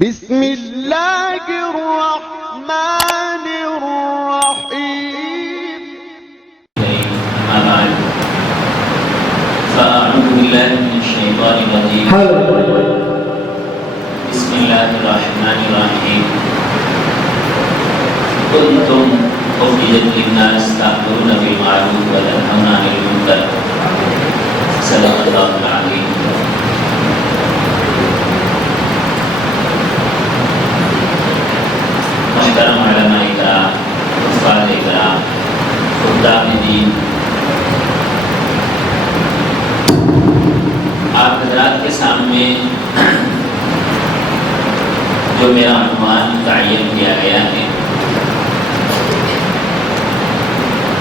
بسم اللہ الرحمن الرحیم أما بعد فأعوذ بالله من الشيطان الرجيم بسم الله الرحمن الرحيم كنتم أخرجت للناس تأمرون بالمعروف وتنهون عن المنكر صدق الله العظيم. محترم علماء کرام، استاد کرام، خدام دین، آپ حضرات کے سامنے جو میرا عنوان تعین کیا گیا ہے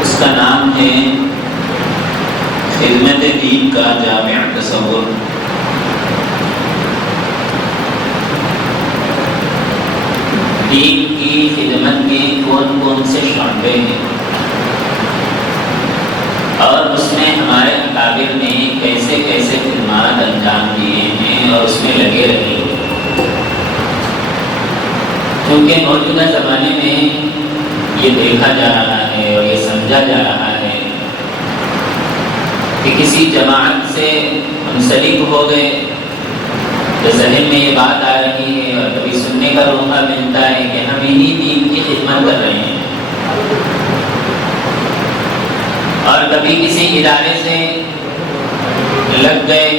اس کا نام ہے خدمت دین کا جامع تصور. دین کی خدمت کے کون کون سے شعبے ہیں اور اس میں ہمارے اکابر نے کیسے کیسے خدمات انجام دیے ہیں اور اس میں لگے رہے ہیں. کیونکہ موجودہ زمانے میں یہ دیکھا جا رہا ہے اور یہ سمجھا جا رہا ہے کہ کسی جماعت سے منسلک ہو گئے تو ذہن میں یہ بات آ رہی ہے اور کبھی سننے کا موقع ملتا ہے کہ ہم انہی دین کی خدمت کر رہے ہیں، اور کبھی کسی ادارے سے لگ گئے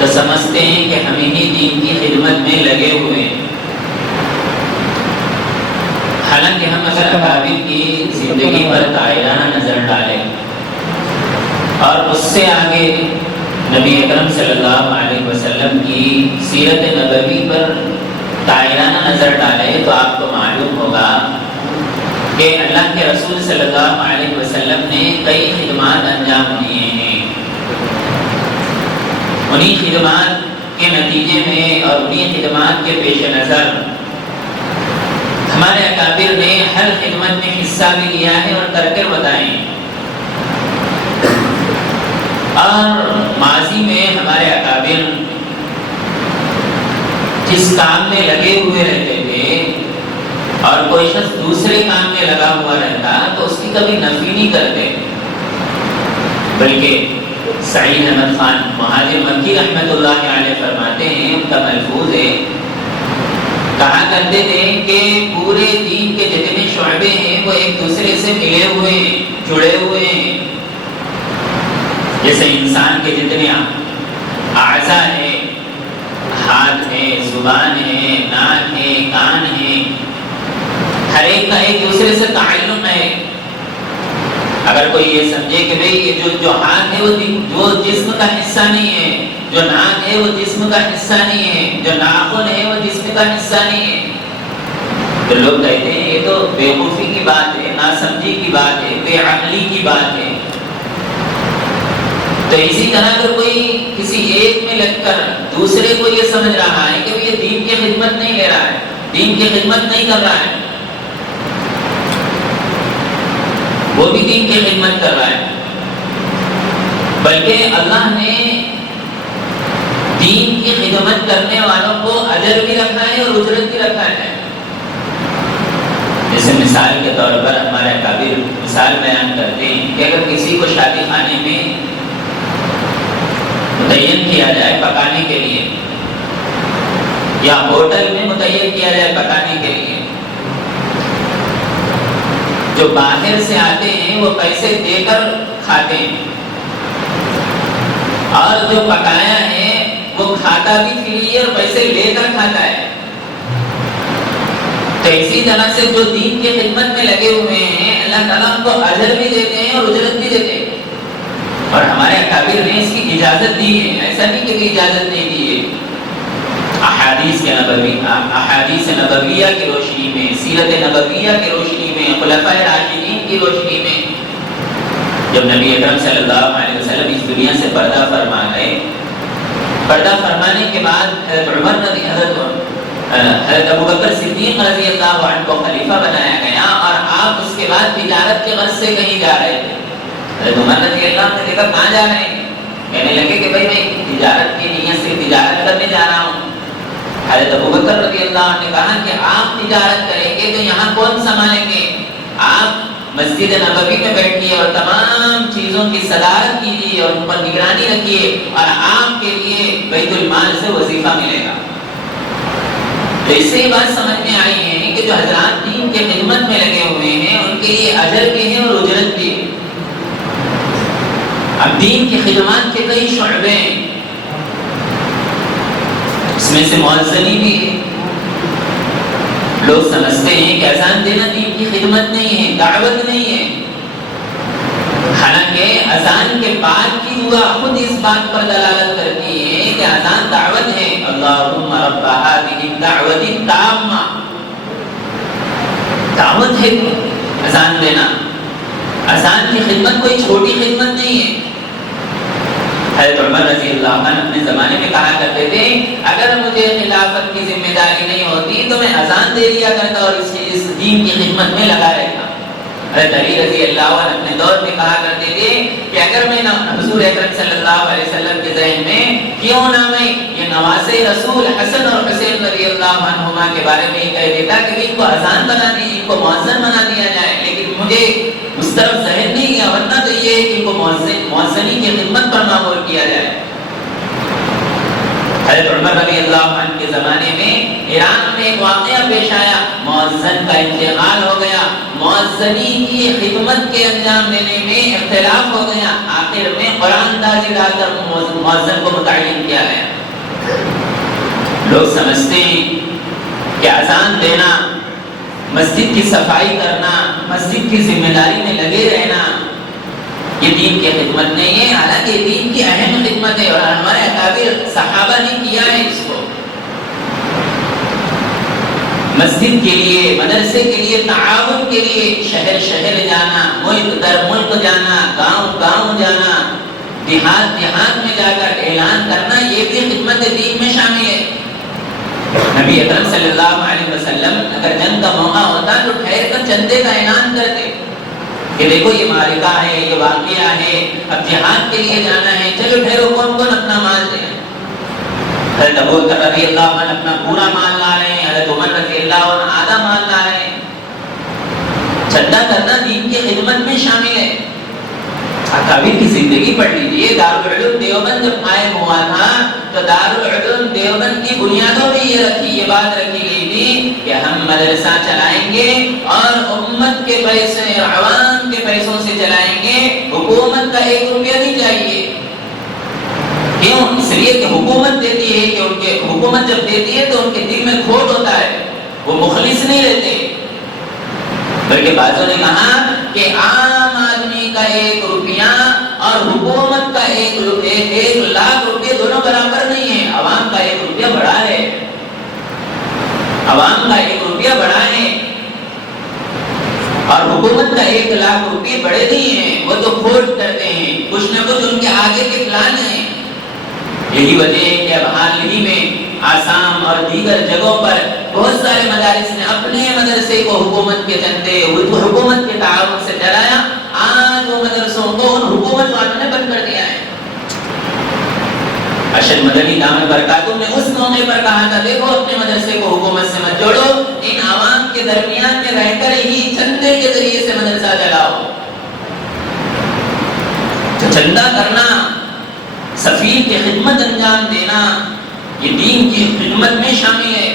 تو سمجھتے ہیں کہ ہم انہی دین کی خدمت میں لگے ہوئے ہیں. حالانکہ ہم اگر اکابر کی زندگی پر دائرانہ نظر ڈالیں اور اس سے آگے نبی اکرم صلی اللہ علیہ وسلم کی سیرت نبوی پر دائرانہ نظر ڈالیں تو آپ کو معلوم ہوگا کہ اللہ کے رسول صلی اللہ علیہ وسلم نے کئی خدمات انجام دیے ہیں. انہی خدمات کے نتیجے میں اور انہی خدمات کے پیش نظر ہمارے اکابر نے ہر خدمت میں حصہ بھی لیا ہے اور کر کے بتائیں. اور ماضی میں ہمارے اکابر جس کام میں لگے ہوئے رہتے تھے اور کوئی شخص دوسرے کام میں لگا ہوا رہتا تو اس کی کبھی نفی نہیں کرتے، بلکہ سعید احمد خان مہاجر مکی رحمۃ اللہ علیہ فرماتے ہیں، ان کا ملفوظ ہے، کہا کرتے تھے کہ پورے دین کے جتنے شعبے ہیں وہ ایک دوسرے سے ملے ہوئے ہیں، جڑے ہوئے ہیں. جیسے انسان کے جتنے اعضاء ہیں، ہاتھ ہے، زبان ہے، ناک ہے، کان ہے، ہر ایک کا ایک دوسرے سے تعلق ہے. اگر کوئی یہ سمجھے کہ بھئی یہ جو ہاتھ ہے وہ جسم کا حصہ نہیں ہے، جو ناک ہے وہ جسم کا حصہ نہیں ہے، جو ناخن ہے وہ جسم کا حصہ نہیں ہے، تو لوگ کہتے ہیں یہ تو بیوقوفی کی بات ہے، ناسمجھی کی بات ہے، بے عقلی کی بات ہے. تو اسی طرح اگر کوئی کسی ایک میں لگ کر دوسرے کو یہ سمجھ رہا ہے کہ یہ دین کی خدمت نہیں لے رہا ہے، دین کی خدمت نہیں کر رہا ہے، وہ بھی دین کی خدمت کر رہا ہے. بلکہ اللہ نے دین کی خدمت کرنے والوں کو اجر بھی رکھا ہے اور اجرت بھی رکھا ہے. جیسے مثال کے طور پر ہمارے اکابر مثال بیان کرتے ہیں کہ اگر کسی کو شادی خانے میں متعین کیا جائے پکانے کے لیے یا ہوٹل میں متعین کیا جائے پکانے کے لیے، جو باہر سے آتے ہیں وہ پیسے دے کر کھاتے ہیں اور جو پکایا ہے وہ کھاتا بھی فری ہے اور پیسے لے کر کھاتا ہے. تو اسی طرح سے جو دین کی خدمت میں لگے ہوئے ہیں اللہ تعالیٰ ان کو اجر بھی دیتے ہیں اور اجرت بھی دیتے ہیں. اور ہمارے اکابر نے اس کی اجازت دی ہے، ایسا نہیں کہ اجازت نہیں دی ہے. احادیث نبویہ کی روشنی میں، سیرت نبویہ کی روشنی میں، خلفائے راشدین کی روشنی میں جب نبی اکرم صلی اللہ علیہ وسلم اس دنیا سے پردہ فرما گئے، پردہ فرمانے کے بعد حضرت ابوبکر صدیق رضی اللہ عنہ کو خلیفہ بنایا گیا اور آپ اس کے بعد تجارت کے غرض سے کہیں جا رہے تھے. حضرت عمر رضی اللہ عنہ نے دیکھا کہاں جا رہے ہیں، کہنے لگے کہ بھائی میں تجارت کی نیت سے تجارت کرنے جا رہا ہوں. حضرت ابوبکر رضی اللہ عنہ نے کہا کہ آپ تجارت کریں گے تو یہاں کون سنبھالیں گے؟ آپ مسجد نبوی میں بیٹھیے اور تمام چیزوں کی صدارت کیجیے اور ان پر نگرانی رکھیے اور آپ کے لیے بیت المال سے وظیفہ ملے گا۔ تو اس سے یہ بات سمجھ میں آئی ہے کہ جو حضرات دین کے خدمت میں لگے ہوئے ہیں ان کے لیے اجر بھی ہے اور اجرت بھی ہے۔ اب دین کی خدمات کے کئی شعبے ہیں، اس میں سے مؤذنی بھی ہے۔ لوگ سمجھتے ہیں کہ اذان دینا دین کی خدمت نہیں ہے، دعوت نہیں ہے، حالانکہ اذان کے بعد کی دعا خود اس بات پر دلالت کرتی ہے کہ اذان دعوت ہے۔ اللہم رب هذه الدعوة التامة، دعوت ہے اذان دینا۔ اذان کی خدمت کوئی چھوٹی خدمت نہیں ہے۔ حضرت عمر رضی اللہ عنہ اپنے زمانے میں کہا کرتے تھے اگر مجھے خلافت کی ذمہ داری نہیں ہوتی تو میں اذان دے دیا کرتا اور اس دین کی خدمت میں لگا رہتا۔ حضرت علی رضی اللہ عنہ اپنے دور میں کہا کرتے تھے کہ اگر میں حضور اکرم صلی اللہ علیہ وسلم کے ذہن میں کیوں نہ میں یہ نواسے رسول حسن اور حسین رضی اللہ عنہما کے بارے میں کہہ دیتا کہ ان کو اذان بنا دی، ان کو مؤذن بنا دیا جائے، لیکن مجھے اس طرف ذہن نہیں گیا، ورنہ تو یہ ہے کہ ان کو مؤذنی کی خدمت پر معمور کیا جائے۔ حضرت عمر رضی اللہ عنہ کے زمانے میں ایران میں ایک واقعہ پیش آیا، مؤذن کا انتقال ہو گیا، مؤذنی کی خدمت کے انجام دینے میں اختلاف ہو گیا، آخر میں قرآن دازی ڈال کر مؤذن کو متعین کیا گیا۔ لوگ سمجھتے ہیں کہ اذان دینا، مسجد کی صفائی کرنا، مسجد کی ذمہ داری میں لگے رہنا یہ دین کی خدمت نہیں ہے، حالانکہ دین کی اہم خدمت ہے اور ہمارے اکابر صحابہ نے کیا ہے اس کو۔ مسجد کے لیے، مدرسے کے لیے، تعاون کے لیے شہر شہر جانا، ملک در ملک جانا، گاؤں گاؤں جانا، دیہات دیہات میں جا کر اعلان کرنا، یہ بھی خدمت دین میں شامل ہے۔ نبی اکرم صلی اللہ علیہ وسلم اگر جنگ کا موقع ہوتا تو ٹھہر کر چندے کا اعلان کرتے کہ دیکھو یہ معرکہ ہے، یہ واقعہ ہے، اب جہاد کے لیے جانا ہے، چلو ٹھہرو کون کون اپنا مال دے۔ حضرت ابوبکر رضی اللہ عنہ اپنا پورا مال لا رہے ہیں، حضرت عمر رضی اللہ عنہ آدھا مال لا رہے ہیں۔ چندہ کرنا دین کی خدمت میں شامل ہے۔ اکابر کی زندگی پڑھ لیجیے، دارالعلوم دیوبند جب قائم ہوا تھا تو دارالعلوم دیوبند کی بنیادوں میں یہ بات رکھی گئی تھی کہ ہم مدرسہ چلائیں گے اور امت کے پیسے، عوام کے پیسوں سے چلائیں گے، حکومت کا 1 روپیہ نہیں چاہیے۔ کیوں؟ اس لیے کہ حکومت دیتی ہے کہ حکومت جب دیتی ہے تو ان کے دل میں کھوٹ ہوتا ہے، وہ مخلص نہیں رہتے، بلکہ بعضوں نے کہا کہ عام آدمی کا 1 روپیہ اور حکومت کا 1 لاکھ روپیہ دونوں برابر نہیں ہے۔ عوام کا 1 روپیہ بڑا ہے، عوام کا 1 روپیہ بڑا ہے اور حکومت کا 1 لاکھ روپیہ بڑے نہیں ہیں، وہ تو کھوٹ کرتے ہیں، کچھ نہ کچھ ان کے آگے کے پلان ہیں۔ یہی وجہ ہے کہ اب حال ہی میں آسام اور دیگر جگہوں پر بہت سارے مدارس نے اپنے مدرسے کو حکومت کے چندے، حکومت کے تعاون سے چلایا، آج وہ مدرسوں کو ان حکومت والوں نے بند کر دیا ہے۔ ارشد مدنی دامت برکاتہ نے اس موقع پر کہا تھا دیکھو اپنے مدرسے کو حکومت سے مت جوڑو، ان عوام کے درمیان میں رہ کر ہی چندے کے ذریعے سے مدرسہ چلاؤ۔ تو چندہ کرنا، سفیر کی خدمت انجام دینا، یہ دین کی خدمت میں شامل ہے۔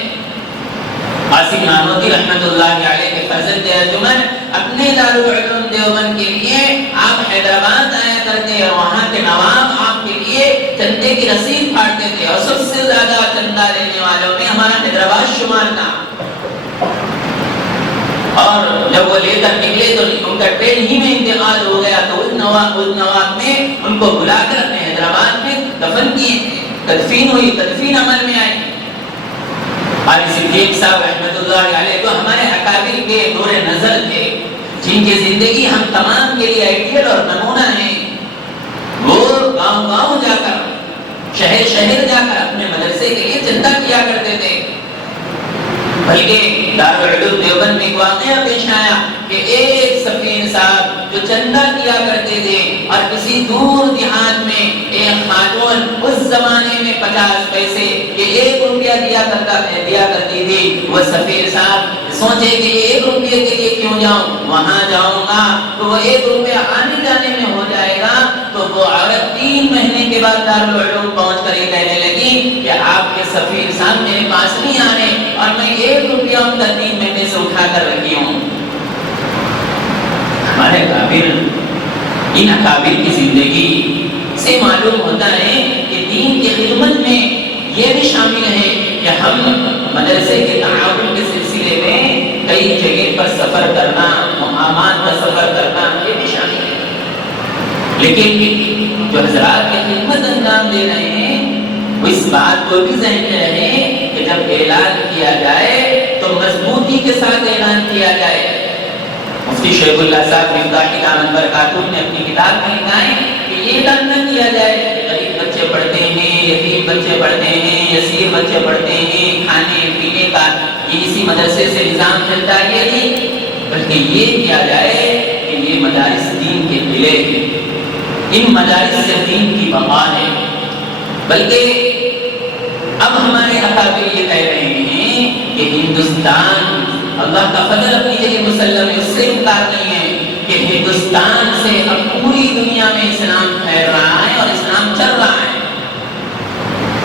قاسم نانوتوی رحمت اللہ علیہ کے فضل انجمن اپنے دارالعلوم دیوبند کے لیے آپ حیدرآباد آیا کرتے اور وہاں کے نواب آپ کے لیے چندے کی رسید پھاڑتے تھے اور سب سے زیادہ چندہ دینے والوں میں ہمارا حیدرآباد شمار تھا۔ اور جب وہ لے کر نکلے تو ان کا ٹرین ہی میں انتقال ہو گیا تو اس نواب میں ان کو بلا کر اپنے حیدرآباد میں دفن کیے، تدفین ہوئی، تدفین عمل میں آئی۔ قاری صدیق صاحب رحمت اللہ علیہ جو ہمارے اکابر کے دور نظر تھے، جن کی زندگی ہم تمام کے لیے آئیڈیل اور نمونہ ہے، وہ گاؤں گاؤں جا کر، شہر شہر جا کر اپنے مدرسے کے لیے چندہ کیا کرتے تھے، بلکہ دارالعلوم دیوبند میں ایک واقعہ پیش آیا کہ ایک سفیر صاحب جو چندہ کیا کرتے تھے اور کسی دور دیہات میں ایک خاتون اس زمانے میں 50 پیسے یہ 1 روپیہ دیا کرتی تھی، وہ سفیر صاحب سوچے کہ یہ 1 روپیے کے لیے کیوں جاؤں، وہاں جاؤں گا تو وہ 1 روپیہ آنے جانے میں ہو جائے گا۔ تو وہ عورت 3 مہینے کے بعد دارالعلوم پہنچ کر یہ کہنے لگی کہ آپ کے سفیر صاحب میرے پاس نہیں آ رہے اور میں 1 روپیہ ان کا 3 مہینے سے اٹھا کر رکھی ہوں۔ ہمارے اکابر، ان اکابر کی زندگی سے معلوم ہوتا ہے کہ دین کی خدمت میں یہ بھی شامل ہے کہ ہم مدرسے کے تعاون کے سلسلے میں کئی جگہ پر سفر کرنا، مقامات کا سفر کرنا، یہ بھی شامل ہے۔ لیکن جو حضرات کی خدمت انجام دے رہے ہیں وہ اس بات کو بھی ذہن میں رہے کہ جب اعلان کیا جائے تو مضبوطی کے ساتھ اعلان کیا جائے۔ مفتی شیخ اللہ صاحب مفتاح دامن برکاتہ نے اپنی کتاب میں لکھا ہے کہ یہ اعلان نہ کیا جائے کہ غریب بچے پڑھتے ہیں، یتیم بچے پڑھتے ہیں، یسیر بچے پڑھتے ہیں، کھانے پینے کا یہ اسی مدرسے سے نظام چلتا ہے، یہ نہیں، بلکہ یہ کیا جائے کہ یہ مدارس دین کے قلعے ہیں، ان مدارس سے دین کی بقا ہے۔ بلکہ اب ہمارے اکابر یہ کہہ رہے ہیں کہ ہندوستان، اللہ کا فضل اپنی جگہ مسلم ہے، اس سے انکار نہیں ہے کہ ہندوستان سے اب پوری دنیا میں اسلام پھیل رہا ہے اور اسلام چل رہا ہے۔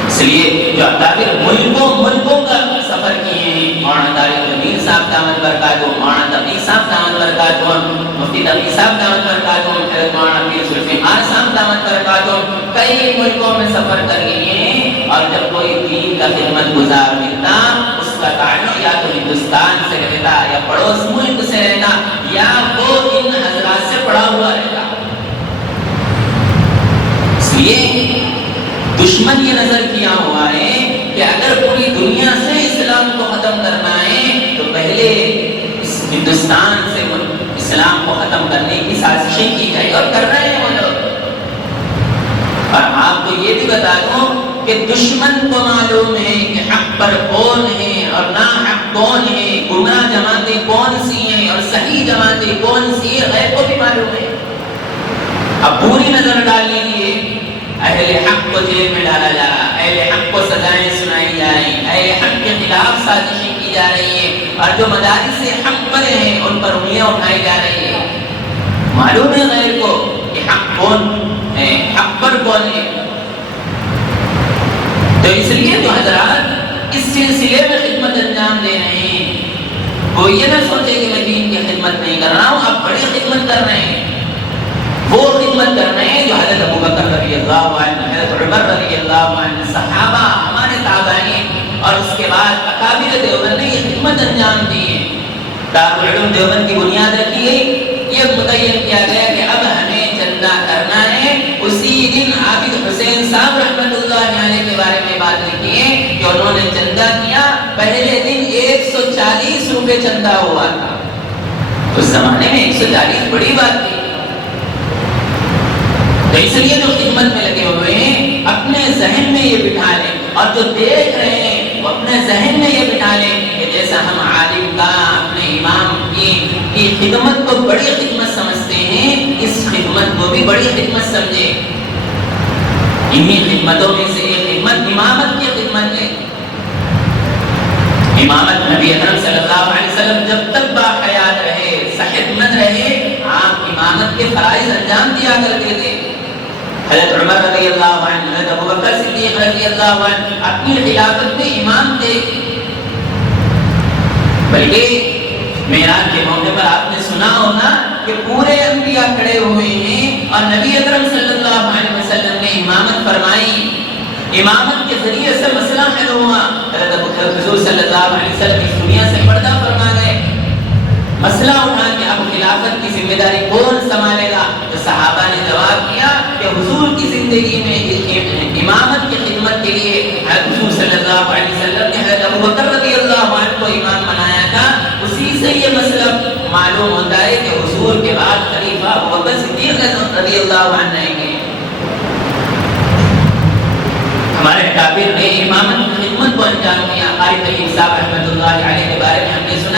اس لیے جو اکابر ملکوں کا سفر کیے ہیں، مولانا طارق امیر صاحب دامت برکاتہ، مولانا تقی صاحب دامت برکاتہ، مفتی تقی صاحب دامت برکاتہ، حضرت مولانا پیر ذوالفقار صاحب دامت برکاتہ، کئی ملکوں میں سفر کر گئے ہیں، اور جب کوئی دین کا خدمت گزار ملتا اس کا تعلق یا تو ہندوستان سے رہتا یا پڑوس ملک سے رہتا یا وہ ان حضرات سے پڑا ہوا رہتا۔ اس لیے دشمن یہ نظر کیا ہوا ہے کہ اگر پوری دنیا سے اسلام کو ختم کرنا ہے تو پہلے اس ہندوستان سے اسلام کو ختم کرنے کی سازشیں کی جائے، اور کر رہے ہیں وہ لوگ۔ اور آپ کو یہ بھی بتا دوں کہ دشمن کو معلوم ہے کہ حق پر کون ہے اور ناحق کون ہے، گمراہ جماعتیں کون سی ہیں اور صحیح جماعتیں کون سی ہیں، غیر کو بھی معلوم ہے۔ اب پوری نظر ڈال لیجیے، اہل حق کو جیل میں ڈالا جا رہا، اہل حق کو سزائیں سنائی جا رہی، اہل حق کے خلاف سازشیں کی جا رہی ہیں، اور جو مدارس حق پر ہیں ان پر انگلیاں اٹھائی جا رہی ہیں۔ معلوم ہے غیر کو کہ حق کون ہے، حق پر کون ہے۔ تو اس لیے جو حضرات اس سلسلے میں خدمت انجام دے رہے ہیں وہ یہ نہ سوچے کہ میں دین کی خدمت نہیں کر رہا ہوں، آپ بڑی خدمت کر رہے ہیں، وہ خدمت کر رہے ہیں جو حضرت ابوبکر رضی اللہ عنہ، حضرت عمر رضی اللہ عنہ، صحابہ، ہمارے تابعین اور اس کے بعد اکابر دیوبند نے یہ خدمت انجام دی ہے۔ دارالعلوم دیوبند کی بنیاد رکھی گئی، یہ متعین کیا گیا کہ اب ہمیں چندہ کرنا ہے۔ اسی دن عابد حسین صاحب رحمۃ اللہ علیہ کے بارے میں بات لکھی ہے کہ انہوں نے چندہ کیا، پہلے دن 140 روپے چندہ ہوا تھا۔ اس زمانے میں 140 بڑی بات تھی۔ تو اس لیے جو خدمت میں لگے ہوئے ہیں اپنے ذہن میں یہ بٹھا لیں، اور جو دیکھ رہے ہیں وہ اپنے ذہن میں یہ بٹھا لیں کہ جیسا ہم عالم کا اپنے امام کی خدمت کو بڑی خدمت سمجھتے ہیں، اس خدمت کو بھی بڑی خدمت سمجھے۔ انہی خدمتوں میں سے ایک خدمت امامت کی خدمت ہے۔ امامت نبی اکرم صلی اللہ علیہ وسلم جب تک باحیات رہے، صحت مند رہے، آپ امامت کے فرائض انجام دیا کرتے تھے۔ حضرت عمر رضی اللہ عنہ، حضرت ابوبکر صدیق رضی اللہ عنہ اپنی خلافت میں امام تھے، بلکہ معراج کے موقع پر آپ نے سنا ہوگا کہ پورے انبیاء کھڑے ہوئے ہیں اور نبی اکرم صلی اللہ علیہ وسلم نے امامت فرمائی، امامت کے ذریعے سے مسئلہ حل ہوا۔ حضرت حضور صلی اللہ علیہ وسلم اس دنیا سے پردہ فرما گئے، مسئلہ اٹھا کہ اب خلافت کی ذمہ داری کون سنبھالے گا؟ تو صحابہ نے جواب دیا کہ حضور کی زندگی میں امامت کی خدمت کے لیے حضور صلی اللہ علیہ وسلم نے حضرت ابوبکر رضی اللہ عنہ کو امام بنایا تھا۔ اسی سے یہ مسئلہ معلوم ہوتا ہے کہ حضور کے بعد خلیفہ ابوبکر صدیق رضی اللہ عنہ آئیں گے۔ ہمارے اکابر نے امامت کی خدمت کو انجام دیا۔ قاری طیب صاحب رحمۃ اللہ علیہ کے بارے میں ہم نے سنا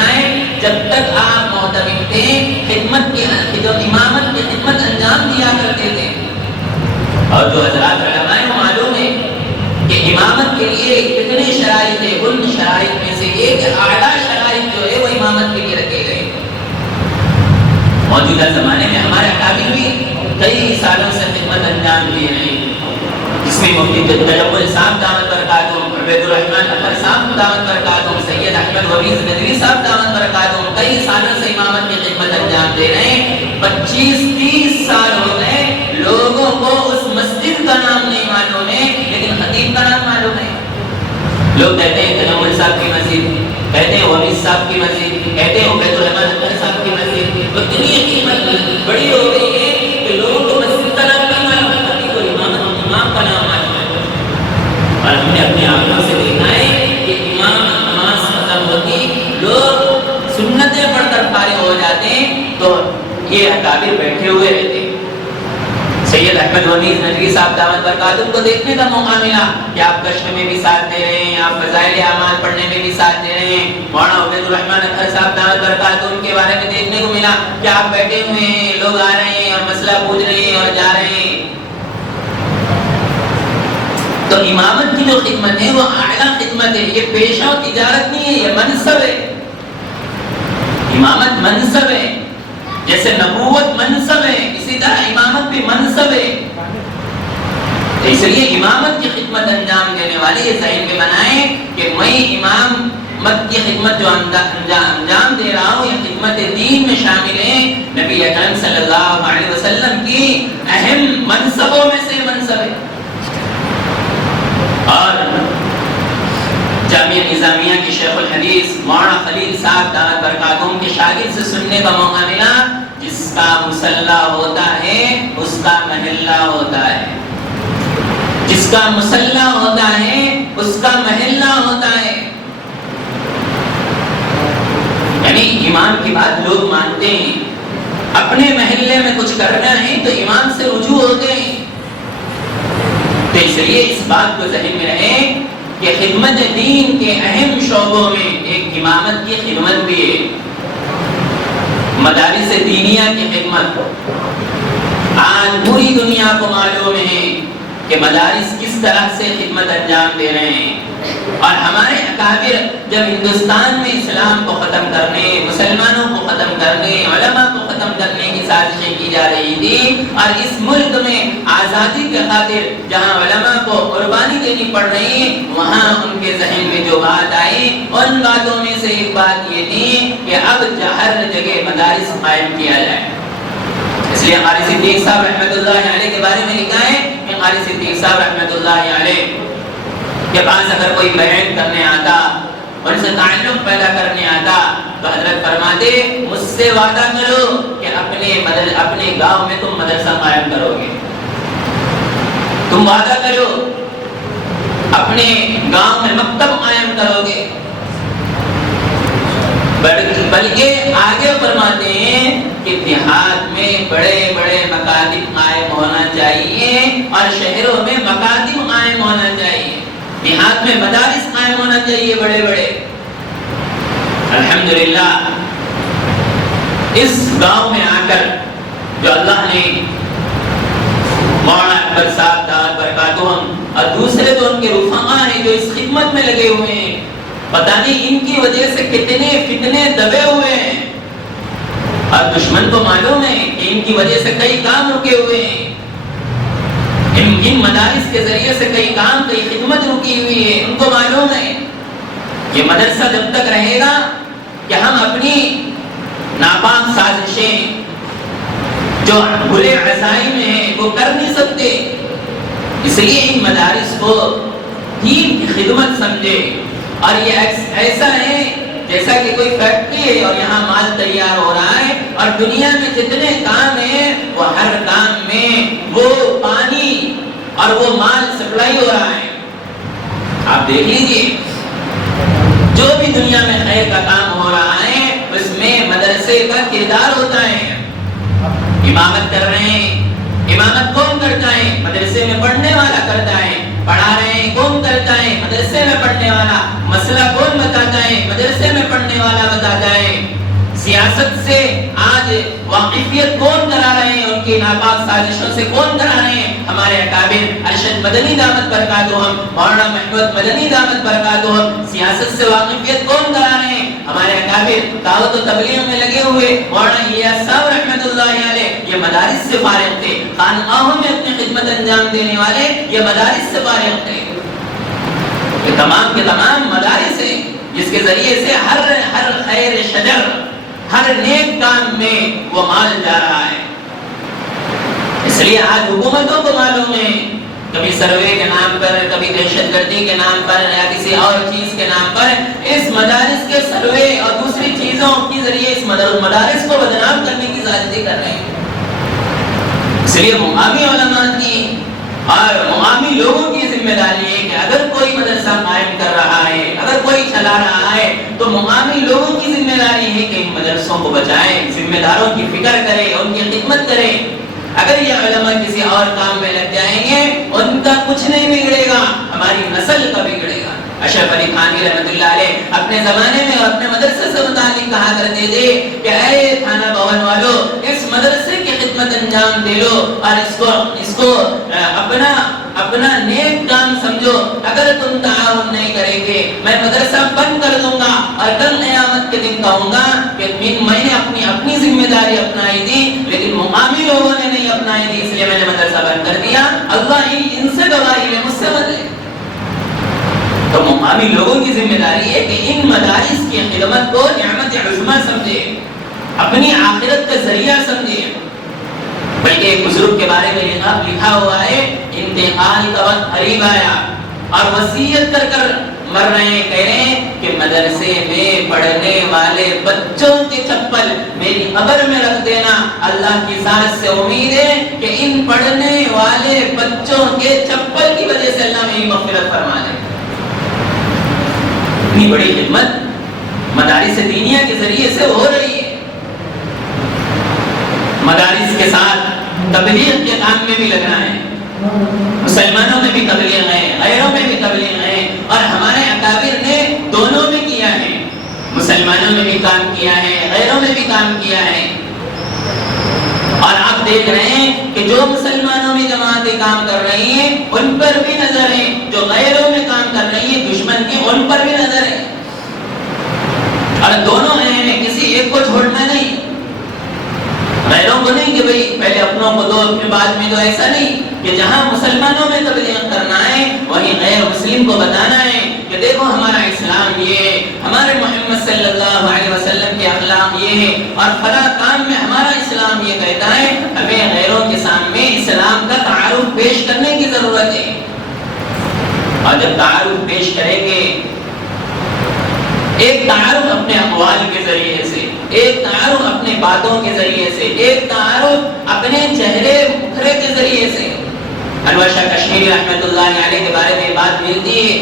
جو امامت کی خدمت انجام دیا کرتے تھے. اور جو حضرات علماء کو معلوم ہے کہ امامت کے لیے کتنے شرائط ہیں، ان شرائط میں سے ایک اعلیٰ شرائط جو ہے وہ امامت کے لیے رکھے گئے. موجودہ زمانے میں ہمارے اکابر بھی کئی سالوں سے خدمت انجام دیے ہیں، جس میں مفتی تجمل صاحب دامت برکاتہم، عبید الرحمن اطہر صاحب دامت برکاتہم، سید احمد وریث ندوی صاحب دامت برکاتہم کئی سالوں سے امامت کی خدمت انجام دے رہے ہیں. 25-30 سال ہو گئے، لوگوں کو اس مسجد کا نام نہیں معلوم ہے لیکن خطیب کا نام معلوم ہے. لوگ کہتے ہیں تجمل صاحب کی مسجد، کہتے ہیں وریث صاحب کی مسجد، کہتے ہیں عبید الرحمن اطہر صاحب کی مسجد. اتنی قیمت بڑی ہو گئی ہے کہ لوگوں کو مسجد کا نام نہیں معلوم ہے، خطیب اور امام کا نام معلوم ہے. اور ہم نے اپنی آنکھوں سے دیکھا ہے کہ امام نماز ختم ہوتی، لوگ سنتیں پڑھ کر فارغ ہو جاتے ہیں تو یہ اکابر بیٹھے ہوئے رہتے ہیں. سید احمد وریث ندوی صاحب دامت برکاتہم کو دیکھنے کا موقع ملا کہ آپ گشت میں بھی ساتھ دے رہے ہیں، آپ فضائل اعمال پڑھنے میں بھی ساتھ دے رہے ہیں. مولانا عبید الرحمن اطہر صاحب دامت برکاتہم کے بارے میں دیکھنے کو ملا کہ آپ بیٹھے ہوئے ہیں، لوگ آ رہے ہیں اور مسئلہ پوچھ رہے ہیں اور جا رہے ہیں. تو امامت کی جو خدمت ہے وہ اعلیٰ خدمت ہے، یہ پیشہ و تجارت نہیں ہے، یہ منصب ہے. امامت منصب ہے، جیسے نبوت منصب ہے اسی طرح امامت بھی منصب ہے. اس لیے امامت کی خدمت انجام دینے والے یہ ذہن میں بنائیں کہ میں امامت کی خدمت جو انجام دے رہا ہوں یہ خدمت دین میں شامل ہے. نبی اکرم صلی اللہ علیہ وسلم کی اہم منصبوں میں سے منصب ہے. اور جامعہ نظامیہ کے شیخ الحدیث مولانا خلیل صاحب دامت برکاتہم کے شاگرد سے سننے کا موقع ملا، جس کا مصلی ہوتا ہے اس کا محلہ ہوتا ہے، جس کا مصلی ہوتا ہے اس کا محلہ ہوتا ہے. یعنی امام کی بات لوگ مانتے ہیں، اپنے محلے میں کچھ کرنا ہے تو امام سے رجوع ہوتے ہیں. تو اس لیے اس بات کو ذہن میں رہے کہ خدمت دین کے اہم شعبوں میں ایک امامت کی خدمت بھی ہے. مدارس دینیہ کی خدمت، آج پوری دنیا کو معلوم ہے کہ مدارس کس طرح سے خدمت انجام دے رہے ہیں. اور ہمارے اکابر جب ہندوستان میں اسلام کو ختم کرنے، مسلمانوں کو ختم کرنے، علماء کو ختم کرنے کی سازشیں کی جا رہی تھی، اور اس ملک میں آزادی کے خاطر جہاں علماء کو قربانی دینی پڑ رہی ہے، وہاں ان کے ذہن میں جو بات آئی ان باتوں میں سے ایک بات یہ تھی کہ اب ہر جگہ مدارس قائم کیا جائے. اس لیے قاری صدیق صاحب رحمۃ اللہ علیہ کے بارے میں لکھا ہے کہ قاری صدیق صاحب رحمۃ اللہ علیہ کے پاس اگر کوئی بیعت کرنے آتا، ان سے تعلق پیدا کرنے آتا، تو حضرت فرماتے مجھ سے وعدہ کرو کہ اپنے گاؤں میں تم مدرسہ قائم کرو گے. تم وعدہ کرو اپنے گاؤں میں مکتب قائم کرو گے. بلکہ آگے فرماتے ہیں کہ دیہات میں بڑے بڑے مکاتب قائم ہونا چاہیے اور شہروں میں مکاتب قائم ہونا چاہیے. دیہات میں مدارس قائم ہونا چاہیے بڑے بڑے. الحمدللہ اس گاؤں میں آ کر جو اللہ نے مولانا اکبر صاحب دامت برکاتہم اور دوسرے جو ان کے رفقا ہیں جو اس خدمت میں لگے ہوئے ہیں، پتہ نہیں ان کی وجہ سے کتنے فتنے دبے ہوئے ہیں. اور دشمن کو معلوم ہے کہ ان کی وجہ سے کئی کام رکے ہوئے ہیں. ان مدارس کے ذریعے سے کئی کام، کئی خدمت رکی ہوئی ہے. ان کو معلوم ہے کہ مدرسہ جب تک رہے گا کہ ہم اپنی ناپاک سازشیں جو برے عزائم میں ہیں وہ کر نہیں سکتے. اس لیے ان مدارس کو دین کی خدمت سمجھے. اور یہ ایسا ہے جیسا کہ کوئی فیکٹری ہے اور یہاں مال تیار ہو رہا ہے، اور دنیا میں جتنے کام ہیں وہ ہر کام میں وہ پانی اور وہ مال سپلائی ہو رہا ہے. آپ دیکھ لیجئے جو بھی دنیا میں خیر کا کام ہو رہا ہے اس میں مدرسے کا کردار ہوتا ہے. امامت کر رہے ہیں، امامت کون کرتا ہے؟ مدرسے میں پڑھنے والا کرتا ہے. پڑھا رہے ہیں کون کرتا ہے؟ مدرسے میں پڑھنے والا. مسئلہ کون بتاتا ہے؟ مدرسے میں پڑھنے والا بتاتا ہے. سیاست سے آج واقفیت کون کرا رہے ہیں، ان کی ناپاک سازشوں سے کون کرا رہے ہیں؟ ہمارے اکابر ارشد مدنی دامت برکاتہم، مولانا محمود مدنی دامت برکاتہم، سیاست سے واقفیت کون کرا رہے ہیں؟ ہمارے اکابر دعوت و تبلیغ میں لگے ہوئے مولانا الیاس صاحب رحمۃ اللہ علیہ، یہ مدارس سے فارغ تھے، خانقاہوں میں اپنی خدمت انجام دینے والے یہ مدارس سے فارغ تھے۔ یہ تمام کے تمام مدارس ہیں جس کے ذریعے سے ہر خیر شجر، ہر نیک کام میں وہ مال جا رہا ہے۔ اس لیے آج حکومتوں کو معلوم ہے، کبھی سروے کے نام پر، کبھی دہشت گردی کے نام پر یا کسی اور چیز کے نام پر اس مدارس کے سروے اور دوسری چیزوں کے ذریعے اس مدارس کو بدنام کرنے کی سازشیں کر رہے ہیں۔ اس لیے مقامی علماء کی اور مقامی لوگوں کی ذمہ داری ہے کہ اگر کوئی مدرسہ قائم کر رہا ہے، اگر کوئی چلا رہا ہے، تو مقامی لوگوں کی ذمہ داری ہے کہ ان مدرسوں کو بچائیں، ذمہ داروں کی فکر کریں، ان کی خدمت کریں۔ اگر یہ علماء کسی اور کام میں لگ جائیں گے، ان کا کچھ نہیں بگڑے گا، ہماری نسل کا بگڑے گا۔ اشرف علی تھانوی رحمۃ اللہ علیہ اپنے زمانے میں اور اپنے مدرسے سے متعلق کہا کرتے تھے کہ اے تھانہ بھون والو، اس مدرسے کی خدمت انجام دے لو اور اس کو اپنا نیک کام سمجھو۔ اگر تم تعاون نہیں کریں گے، میں مدرسہ بند کر دوں گا اور کل قیامت کے دن کہوں گا کہ میں نے اپنی ذمہ داری اپنائی تھی لیکن مقامی لوگوں نے نہیں اپنائی تھی، اس لیے میں نے مدرسہ بند کر دیا۔ اللہ ان سے گواہی لے، مجھ سے مت لے۔ تو مقامی لوگوں کی ذمہ داری ہے کہ ان مدارس کی خدمت کو نعمت عظمی سمجھے، اپنی آخرت کا ذریعہ سمجھے۔ بلکہ ایک بزرگ کے بارے میں لکھا ہوا ہے، انتقال کا وقت قریب آیا اور وصیت کر مر رہے ہیں، کہہ رہے ہیں کہ مدرسے میں پڑھنے والے بچوں کے چپل میری قبر میں رکھ دینا۔ اللہ کی ذات سے امید ہے کہ ان پڑھنے والے بچوں کے چپل کی وجہ سے اللہ میری مغفرت فرما دے۔ اتنی بڑی خدمت مدارس دینیہ کے ذریعے سے ہو رہی ہے۔ مدارس کے ساتھ تبلیغ کے کام میں بھی لگنا ہے، مسلمانوں میں بھی تبلیغ ہے، غیروں میں بھی تبلیغ ہے، اور ہمارے اکابر نے دونوں میں کیا ہے، مسلمانوں میں بھی کام کیا ہے، غیروں میں بھی کام کیا ہے۔ اور آپ دیکھ رہے ہیں کہ جو مسلمانوں میں جماعتیں کام کر رہی ہیں ان پر بھی نظر ہے، جو غیروں میں کام کر رہی ہیں دشمن کی، ان پر بھی نظر ہے، اور دونوں ہیں، کسی ایک کو چھوڑنا نہیں، غیروں کو نہیں کہ بھئی پہلے اپنوں کو دو اپنے بعد میں دو، ایسا نہیں، کہ جہاں مسلمانوں میں تبلیغ کرنا ہے وہیں غیر مسلم کو بتانا ہے کہ دیکھو ہمارا اسلام یہ ہے، ہمارے محمد صلی اللہ علیہ وسلم کے اخلاق یہ ہے، اور فلاں کام میں ہمارا اسلام یہ کہتا ہے۔ ہمیں غیروں کے سامنے اسلام کا تعارف پیش کرنے کی ضرورت ہے، اور جب تعارف پیش کریں گے، ایک تعارف اپنے اقوال کے ذریعے سے، ایک تعارف اپنے باتوں کے ذریعے سے، ایک تعارف اپنے چہرے مکھرے کے ذریعے سے۔ انور شاہ کشمیری رحمۃ اللہ علیہ کے بارے میں بات ملتی ہے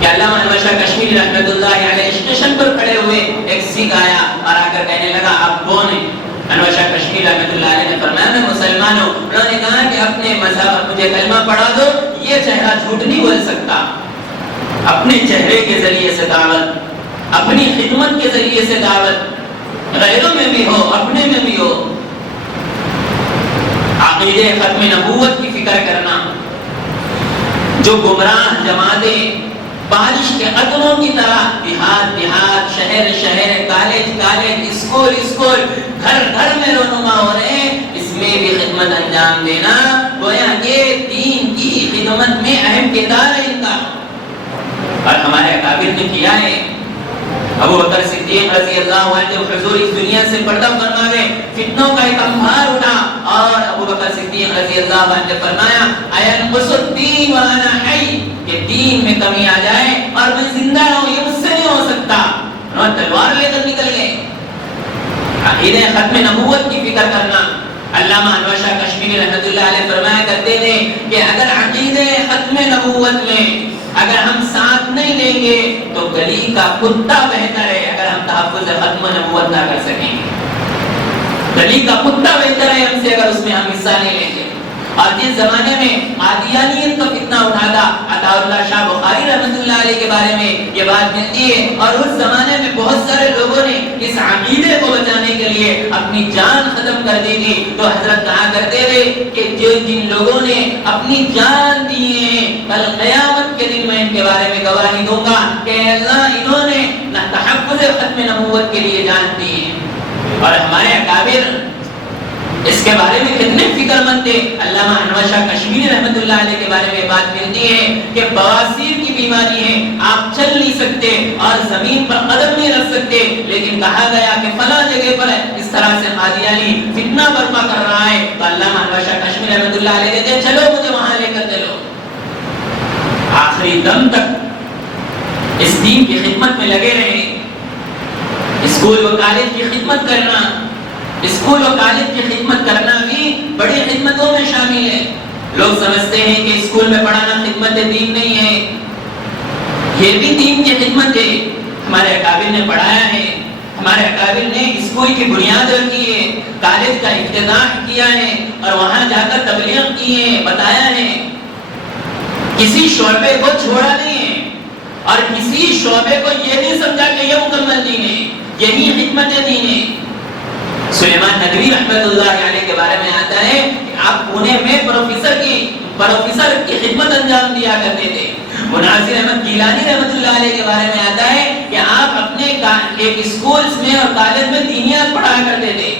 کہ علامہ انور شاہ کشمیری رحمۃ اللہ علیہ اسٹیشن پر کھڑے ہوئے ایک سکھ آیا اور آ کر کہنے لگا آپ کون ہیں؟ انور شاہ کشمیری رحمۃ اللہ علیہ نے فرمایا میں مسلمان ہوں۔ انہوں نے کہا کہ اپنے مذہب مجھے کلمہ پڑھا دو، یہ چہرہ جھوٹ نہیں بول سکتا۔ اپنے چہرے کے ذریعے سے دعوت، اپنی خدمت کے ذریعے سے دعوت، غیروں میں بھی ہو اپنے میں بھی ہو۔ عقیدے ختم نبوت کی فکر کرنا، جو گمراہ جماعتیں بارش کے قطروں کی طرح دیہات دیہات، شہر شہر، کالج کالج، اسکول اسکول، گھر گھر میں رونما ہو رہے ہیں، اس میں بھی خدمت انجام دینا گویا کہ دین کی خدمت میں اہم کردار ہے ان کا، اور ہمارے اکابر نے کیا ہے۔ ابو بکر صدیق رضی اللہ عنہ جب حضور اس دنیا سے پردہ فرما گئے، فتنوں کا ایک انبار اٹھا، اور ابو بکر صدیق رضی اللہ عنہ نے فرمایا اَيَنْقُصُ الدِّينُ وَأَنَا حَيٌّ، کہ دین میں کمی آ جائے اور میں زندہ ہوں، یہ مجھ سے نہیں ہو سکتا۔ انہوں نے تلوار لے کر نکل گئے۔ عقیدے ختم نبوت کی فکر کرنا، علامہ انور شاہ کشمیری رحمۃ اللہ علیہ فرمایا کرتے تھے کہ اگر عقیدے ختم نبوت میں اگر ہم ساتھ نہیں لیں گے تو گلی کا کتا بہتر ہے، اگر ہم تحفظ ختم نبوت نہ کر سکیں گلی کا کتا بہتر ہے ہم سے اگر اس میں ہم حصہ نہیں لیں گے۔ اور جس زمانے میں قادیانیت کا فتنہ اٹھا تھا، عطا اللہ شاہ بخاری رحمۃ اللہ علیہ کے بارے میں یہ بات ملتی ہے، اور اس زمانے میں بہت سارے لوگوں نے اس عقیدے کو اپنی جان ختم کر دی تھی، تو حضرت کہا کرتے تھے کہ جن لوگوں نے اپنی جان دی ہے، کل قیامت کے دن میں ان کے بارے میں گواہی دوں گا کہ اللہ انہوں نے نہ تحفظ ختم نبوت کے لیے جان دی ہے۔ اور ہمارے اکابر اس کے بارے میں کتنے فکر مند تھے۔ علامہ انور شاہ کشمیری رحمۃ اللہ علیہ کے بارے میں بات ملتی ہے کہ بواسیر کی بیماری ہے، آپ چل نہیں سکتے اور زمین پر قدم نہیں رکھ سکتے، لیکن کہا گیا کہ فلاں جگہ پر اس طرح سے قادیانی فتنہ برپا کر رہا ہے، تو علامہ انور شاہ کشمیری رحمۃ اللہ علیہ کہتے ہیں چلو مجھے وہاں لے کر چلو۔ آخری دم تک اس دین کی خدمت میں لگے رہے، اسکول و کالج کی خدمت کرنا، اسکول و کالج کی خدمت کرنا بھی بڑی خدمتوں میں شامل ہے۔ لوگ سمجھتے ہیں کہ اسکول میں پڑھانا خدمت دین نہیں ہے، یہ بھی دین کی خدمت ہے۔ ہمارے اکابر نے پڑھایا ہے، ہمارے اکابر نے اسکول کی بنیاد رکھی ہے، کالج کا افتتاح کیا ہے اور وہاں جا کر تبلیغ کی ہے، بتایا ہے، کسی شعبے کو چھوڑا نہیں ہے اور کسی شعبے کو یہ نہیں سمجھا کہ یہ مکمل دین ہے، یہی خدمت دین ہے۔ سلیمان ندوی رحمۃ اللہ علیہ کے بارے میں آتا ہے کہ آپ پونے میں پروفیسر کی خدمت انجام دیا کرتے تھے۔ مناظر احمد گیلانی رحمۃ اللہ علیہ کے بارے میں آتا ہے کہ آپ اپنے ایک اسکولز میں اور کالج میں دینیات پڑھایا کرتے تھے۔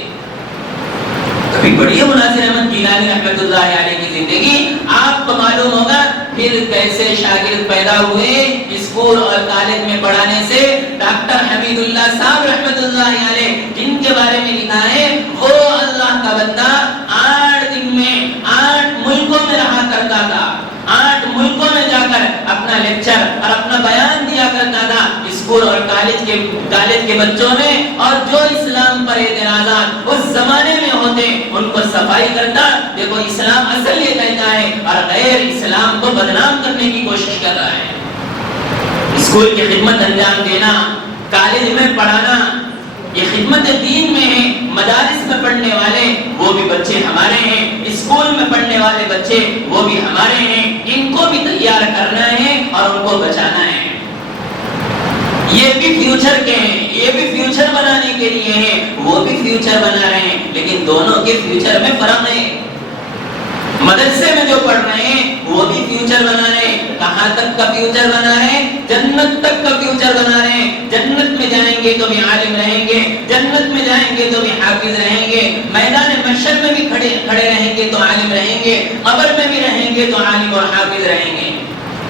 کبھی پڑھیے مناظر احمد گیلانی رحمۃ اللہ علیہ کی زندگی، آپ کو معلوم ہوگا پھر کیسے شاگرد پیدا ہوئے اسکول اور کالج میں پڑھانے سے۔ ڈاکٹر حمید اللہ صاحب رحمۃ اللہ علیہ جن کے بارے میں لکھا ہے، وہ اللہ کا بندہ 8 دن میں 8 ملکوں میں رہا کرتا تھا، 8 ملکوں میں جا کر اپنا لیکچر اور اپنا بیان دیا کرتا تھا اسکول اور کالج کے بچوں میں، اور جو اسلام پر اعتراضات اس زمانے میں ہوتے ان کو صفائی کرتا۔ دیکھو اسلام اصل یہ کہتا ہے اور غیر اسلام کو بدنام کرنے کی کوشش کر رہا ہے۔ اسکول کی خدمت انجام دینا، کالج میں پڑھانا، یہ خدمت دین میں ہے۔ مدارس میں پڑھنے والے وہ بھی بچے ہمارے ہیں، اسکول میں پڑھنے والے بچے وہ بھی ہمارے ہیں، ان کو بھی تیار کرنا ہے اور ان کو بچانا ہے۔ یہ بھی فیوچر کے ہیں، یہ بھی فیوچر بنانے کے لیے ہیں، وہ بھی فیوچر بنا رہے ہیں، لیکن دونوں کے فیوچر میں فرق ہے۔ مدرسے میں جو پڑھ رہے ہیں وہ بھی فیوچر بنا رہے ہیں۔ کہاں تک کا فیوچر بنا رہے ہیں؟ جنت تک کا فیوچر بنا رہے ہیں۔ جنت میں جائیں گے تو بھی عالم رہیں گے، جنت میں جائیں گے تو بھی حافظ رہیں گے، میدان محشر میں بھی کھڑے رہیں گے تو عالم رہیں گے، قبر میں بھی رہیں گے تو عالم اور حافظ رہیں گے۔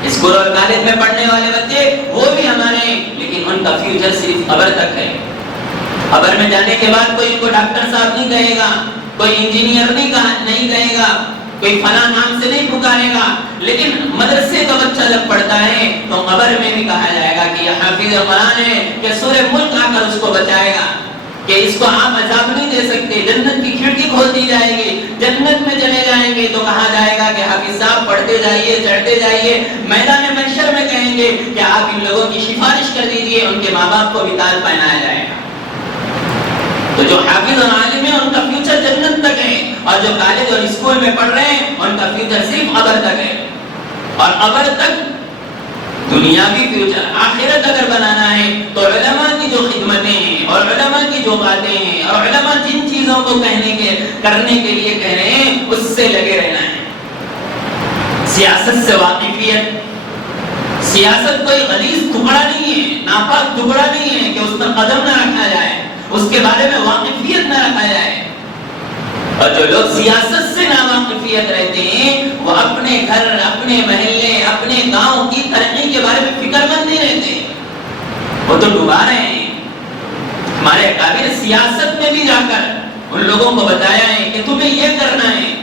اسکول اور کالج میں پڑھنے والے بچے وہ بھی ہمارے ہیں، لیکن ان کا فیوچر صرف قبر تک ہے۔ قبر میں جانے کے بعد کوئی ان کو ڈاکٹر صاحب نہیں کہے گا، کوئی انجینئر نہیں کہے گا، کوئی فلاں نام سے نہیں پکارے گا، لیکن مدرسے کا بچہ جب پڑھتا ہے تو قبر میں بھی کہا جائے گا کہ یہ حافظ قرآن ہے، کہ سورہ ملک آ کر اس کو بچائے گا، کہ اس کو آپ عذاب نہیں دے سکتے۔ جنت کی کھڑکی کھول دی جائے گی، جنت میں چلے جائیں گے تو کہا جائے گا کہ حافظ صاحب پڑھتے جائیے، چڑھتے جائیے۔ میدان محشر میں کہیں گے کہ آپ ان لوگوں کی سفارش کر دیجیے، ان کے ماں باپ کو بھی تاج پہنایا جائے گا۔ تو جو حافظ اور عالم ہیں ان کا فیوچر جنت تک ہے، اور جو کالج اور اسکول میں پڑھ رہے ہیں ان کا فیوچر صرف قبر تک ہے، اور قبر تک دنیاوی فیوچر۔ آخرت اگر بنانا ہے تو علماء کی جو خدمتیں ہیں اور علماء کی جو باتیں ہیں اور علماء جن چیزوں کو کرنے کے لیے کہہ رہے ہیں اس سے لگے رہنا ہے۔ سیاست سے واقفیت، سیاست کوئی غلیظ ٹکڑا نہیں ہے، ناپاک ٹکڑا نہیں ہے کہ اس پر قدم نہ رکھا جائے، اس کے بارے میں واقفیت نہ رکھا جائے۔ اور جو لوگ سیاست سے ناواقفیت رہتے ہیں وہ اپنے گھر، اپنے محلے، اپنے گاؤں کی ترقی کے بارے میں فکر مند نہیں رہتے، وہ تو ڈوبا رہے ہیں۔ ہمارے اکابر سیاست میں بھی جا کر ان لوگوں کو بتایا ہے کہ تمہیں یہ کرنا ہے،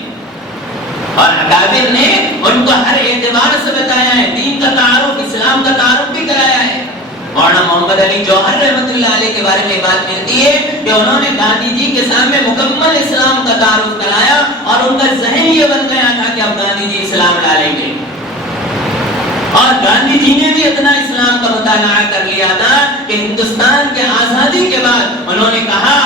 اور اکابر نے ان کو ہر اعتبار سے بتایا ہے، دین کا تعارف، اسلام کا تعارف بھی کرایا ہے۔ مولانا محمد علی جوہر رحمۃ اللہ علیہ کے بارے میں بات ملتی ہے کہ انہوں نے گاندھی جی کے سامنے مکمل اسلام کا تعارف کرایا، اور ان کا ذہن یہ بن گیا تھا کہ اب گاندھی جی اسلام ڈالیں گے، اور گاندھی جی نے بھی اتنا اسلام کا مطالعہ کر لیا تھا کہ ہندوستان کے آزادی کے بعد انہوں نے کہا،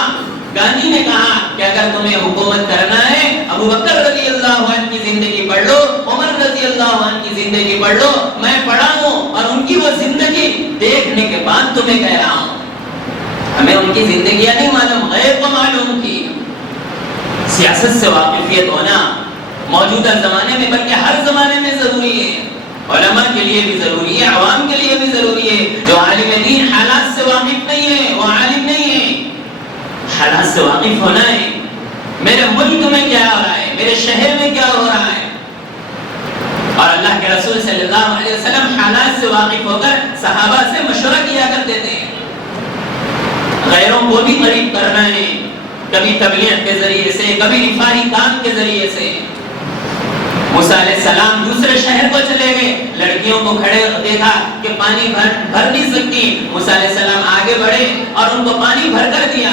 گاندھی نے کہا کہ اگر تمہیں حکومت کرنا ہے ابو بکر رضی اللہ عنہ کی زندگی پڑھ لو، عمر رضی اللہ عنہ کی زندگی پڑھ لو، میں پڑھا ہوں اور ان کی وہ زندگی دیکھنے کے بعد تمہیں کہہ رہا ہوں۔ ہمیں ان کی زندگیاں نہیں معلوم، غیب کو معلوم تھی۔ سیاست سے واقفیت ہونا موجودہ زمانے میں بلکہ ہر زمانے میں ضروری ہے، علماء کے لیے بھی ضروری ہے، عوام کے لیے بھی ضروری ہے۔ جو عالم دین حالات سے واقف نہیں ہے وہ عالم نہیں ہے۔ حالات سے واقف ہونا ہے، میرے ملک میں کیا ہو رہا ہے، میرے شہر میں کیا ہو رہا ہے۔ اور اللہ کے رسول صلی اللہ علیہ وسلم حالات سے واقف ہو کر صحابہ سے مشورہ کیا کرتے تھے۔ غیروں کو بھی قریب کرنا ہے، کبھی تبلیغ کے ذریعے سے، کبھی رفاہی کام کے ذریعے سے۔ موسیٰ علیہ السلام دوسرے شہر کو چلے گئے، لڑکیوں کو کھڑے دیکھا کہ پانی بھر نہیں سکتی، موسیٰ علیہ السلام آگے بڑھے اور ان کو پانی بھر کر دیا۔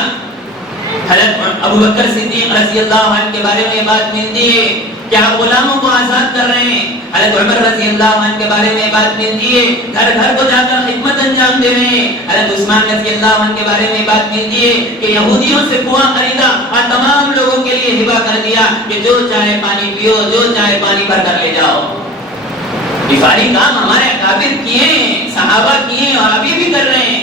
حضرت ابو بکر صدیق رضی اللہ عنہ کے بارے میں یہ بات ملتی ہے کہ آپ غلاموں کو آزاد کر رہے ہیں۔ حضرت عمر رضی اللہ عنہ کے بارے میں یہ بات ملتی ہے، گھر گھر کو جا کر خدمت انجام دے رہے ہیں۔ حضرت عثمان رضی اللہ عنہ کے بارے میں یہ بات ملتی ہے کہ یہودیوں سے کنواں خریدا اور تمام لوگوں کے لیے ہبہ کر دیا کہ جو چاہے پانی پیو، جو چاہے پانی بھر کر لے جاؤ۔ رفاہی کام ہمارے اکابر کیے ہیں، صحابہ کیے ہیں اور ابھی بھی کر رہے ہیں۔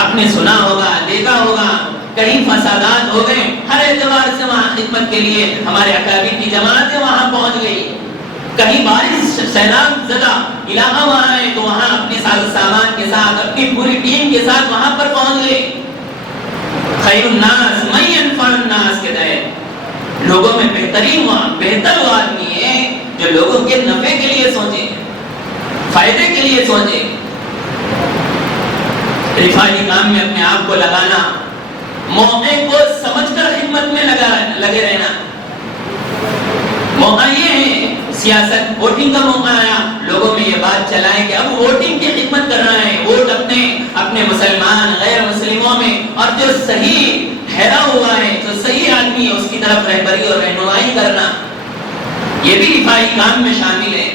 آپ نے سنا ہوگا، دیکھا ہوگا، کہیں فسادات ہو گئے، ہر اعتبار سے وہاں خدمت کے لیے ہمارے اکابر کی جماعتیں وہاں پہنچ گئی۔ کہیں بارش سیلاب زدہ علاقہ وہاں ہے تو وہاں اپنے ساز سامان کے ساتھ، اپنی پوری ٹیم کے ساتھ وہاں پر پہنچ گئے۔ خیر الناس من ينفع الناس کے تحت لوگوں میں بہتر وہ آدمی ہے جو لوگوں کے نفع کے لیے سوچے، فائدے کے لیے سوچے۔ رفاہی کام میں اپنے آپ کو لگانا، موقع کو سمجھ کر خدمت میں لگے رہنا۔ موقع یہ ہے، سیاست ووٹنگ کا موقع آیا، لوگوں میں یہ بات چلائیں کہ اب ووٹنگ کی خدمت کرنا ہے، ووٹ اپنے مسلمان غیر مسلموں میں، اور جو صحیح ٹھہرا ہوا ہے، جو صحیح آدمی ہے اس کی طرف رہبری اور رہنمائی کرنا، یہ بھی رفاہی کام میں شامل ہے۔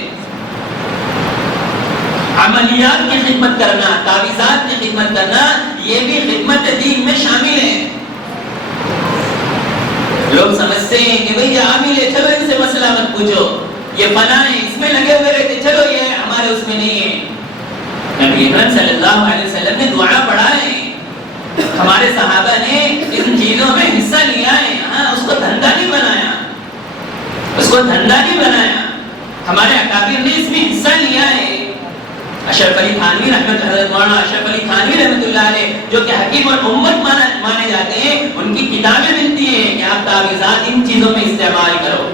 عملیات کی خدمت کرنا، تعویذات کی خدمت کرنا، یہ بھی خدمت دین میں شامل ہے۔ لوگ سمجھتے ہیں کہ بھئی یہ عامل ہے، چلو ان سے مسئلہ مت پوچھو، یہ فلاں ہے، اس میں لگے ہوئے رہتے، چلو یہ ہمارے اس میں نہیں ہے۔ نبی اکرم صلی اللہ علیہ وسلم نے دعا پڑھا ہے، ہمارے صحابہ نے ان چیزوں میں حصہ لیا ہے، اس کو دھندا نہیں بنایا، اس کو دھندا نہیں بنایا، ہمارے اکابر نے اس میں حصہ لیا ہے۔ اشرف علی تھانوی حضرت مولانا اشرف علی تھانوی رحمۃ اللہ علیہ جو کہ حکیم الامت مانے جاتے ہیں، ان کی کتابیں ملتی ہیں کہ آپ تعویذات ان چیزوں میں استعمال کرو۔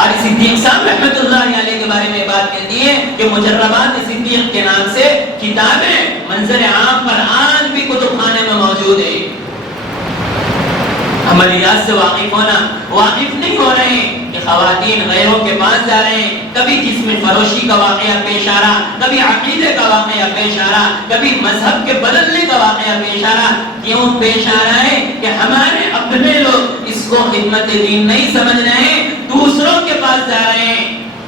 اور صدیق صاحب رحمۃ اللہ علیہ کے بارے میں بات ملتی ہے کہ مجربات صدیق کے نام سے کتابیں منظر عام پر آج بھی کتب خانے میں موجود ہیں۔ عملیات سے واقف ہونا، واقف نہیں ہو رہے ہیں کہ خواتین غیروں کے پاس جا رہے ہیں، کبھی جسم فروشی کا واقعہ پیش آ رہا، کبھی عقیدے کا واقعہ پیش آ رہا، کبھی مذہب کے بدلنے کا واقعہ پیش آ رہا۔ کیوں پیش آ رہا ہے کہ ہمارے اپنے لوگ اس کو خدمت دین نہیں سمجھ رہے ہیں، دوسروں کے پاس جا رہے ہیں،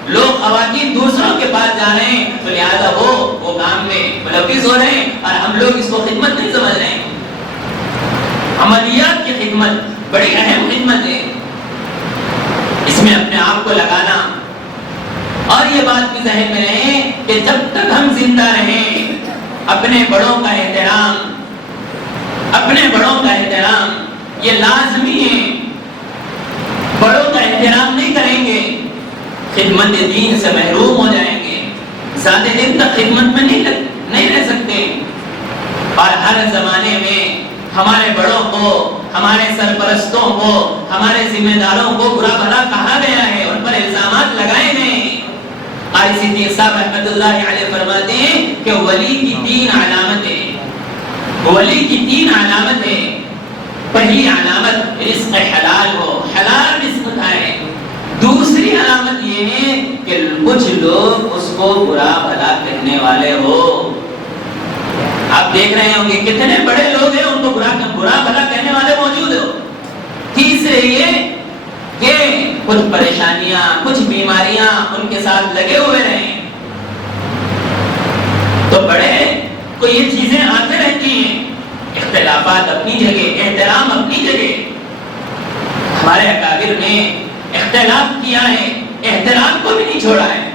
لوگ خواتین دوسروں کے پاس جا رہے ہیں، تو لہذا وہ کام میں ملوث ہو رہے ہیں اور ہم لوگ اس کو خدمت نہیں سمجھ رہے ہیں۔ عملیات کی خدمت بڑی اہم خدمت ہے، اس میں اپنے آپ کو لگانا، اور یہ بات بھی ذہن میں رہے کہ جب تک ہم زندہ رہیں اپنے بڑوں کا احترام، اپنے بڑوں کا احترام یہ لازمی ہے۔ بڑوں کا احترام نہیں کریں گے، خدمت دین سے محروم ہو جائیں گے، زیادہ دن تک خدمت میں نہیں رہ سکتے۔ اور ہر زمانے میں ہمارے بڑوں کو، ہمارے سرپرستوں کو، ہمارے ذمہ داروں کو برا بھلا کہا گیا ہے، ان پر الزامات لگائے گئے ہیں۔ قاری صدیق صاحب رحمۃ اللہ علیہ فرماتے ہیں کہ ولی کی 3 علامتیں، ولی کی 3 علامتیں۔ پہلی علامت رزق حلال ہو، حلال رزق کھائے۔ دوسری علامت یہ ہے کہ کچھ لوگ اس کو برا بھلا کہنے والے ہو۔ آپ دیکھ رہے ہوں گے کتنے بڑے لوگ ہیں ان کو برا بھلا کہنے والے موجود ہو۔ تیسرے یہ کہ کچھ پریشانیاں، کچھ بیماریاں ان کے ساتھ لگے ہوئے رہیں، تو بڑے کو یہ چیزیں آتے رہتی ہیں۔ اختلافات اپنی جگہ، احترام اپنی جگہ۔ ہمارے اکابر نے اختلاف کیا ہے، احترام کو بھی نہیں چھوڑا ہے۔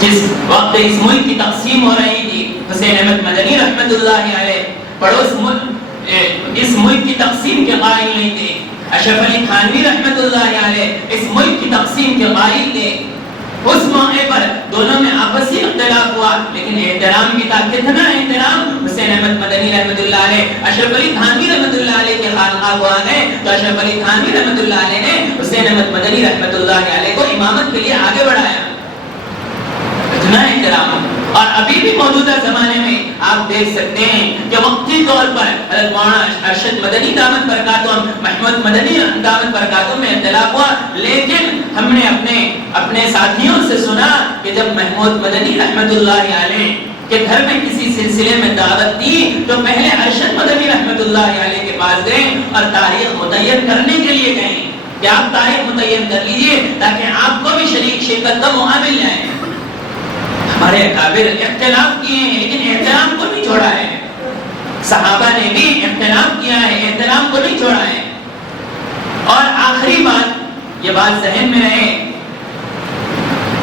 جس وقت اس ملک کی تقسیم ہو رہی تھی، حسین احمد مدنی رحمت اللہ علیہ پڑوس ملک اس ملک کی تقسیم کے قائل نہیں تھے، اشرف علی تھانوی رحمت اللہ علیہ اس ملک کی تقسیم کے قائل تھے۔ اس موقع پر دونوں میں آپسی اختلاف ہوا، لیکن احترام بھی تھا۔ کتنا احترام! حسین احمد مدنی رحمت اللہ علیہ اشرف علی تھانوی رحمت اللہ علیہ کے خانقاہ کو آ گئے تو اشرف علی تھانوی رحمت اللہ علیہ نے حسین احمد مدنی رحمت اللہ علیہ کو امامت کے لیے آگے بڑھایا۔ اتنا احترام! اور ابھی بھی موجودہ زمانے میں آپ دیکھ سکتے ہیں کہ وقتی طور پر حضرت مولانا ارشد مدنی دامت برکاتہم، محمود مدنی دامت برکاتہم میں اختلاف ہوا، لیکن ہم نے اپنے ساتھیوں سے سنا کہ جب محمود مدنی رحمت اللہ علیہ کے گھر میں کسی سلسلے میں دعوت دی تو پہلے ارشد مدنی رحمت اللہ علیہ کے پاس گئے اور تاریخ متعین کرنے کے لیے گئے کہ آپ تاریخ متعین کر لیجئے تاکہ آپ کو بھی شرکت کا موقع مل جائے۔ ہمارے اکابر اختلاف کیے ہیں لیکن احترام کو نہیں چھوڑا ہے، صحابہ نے بھی اختلاف کیا ہے، احترام کو نہیں چھوڑا ہے۔ اور آخری بات، یہ بات ذہن میں رہے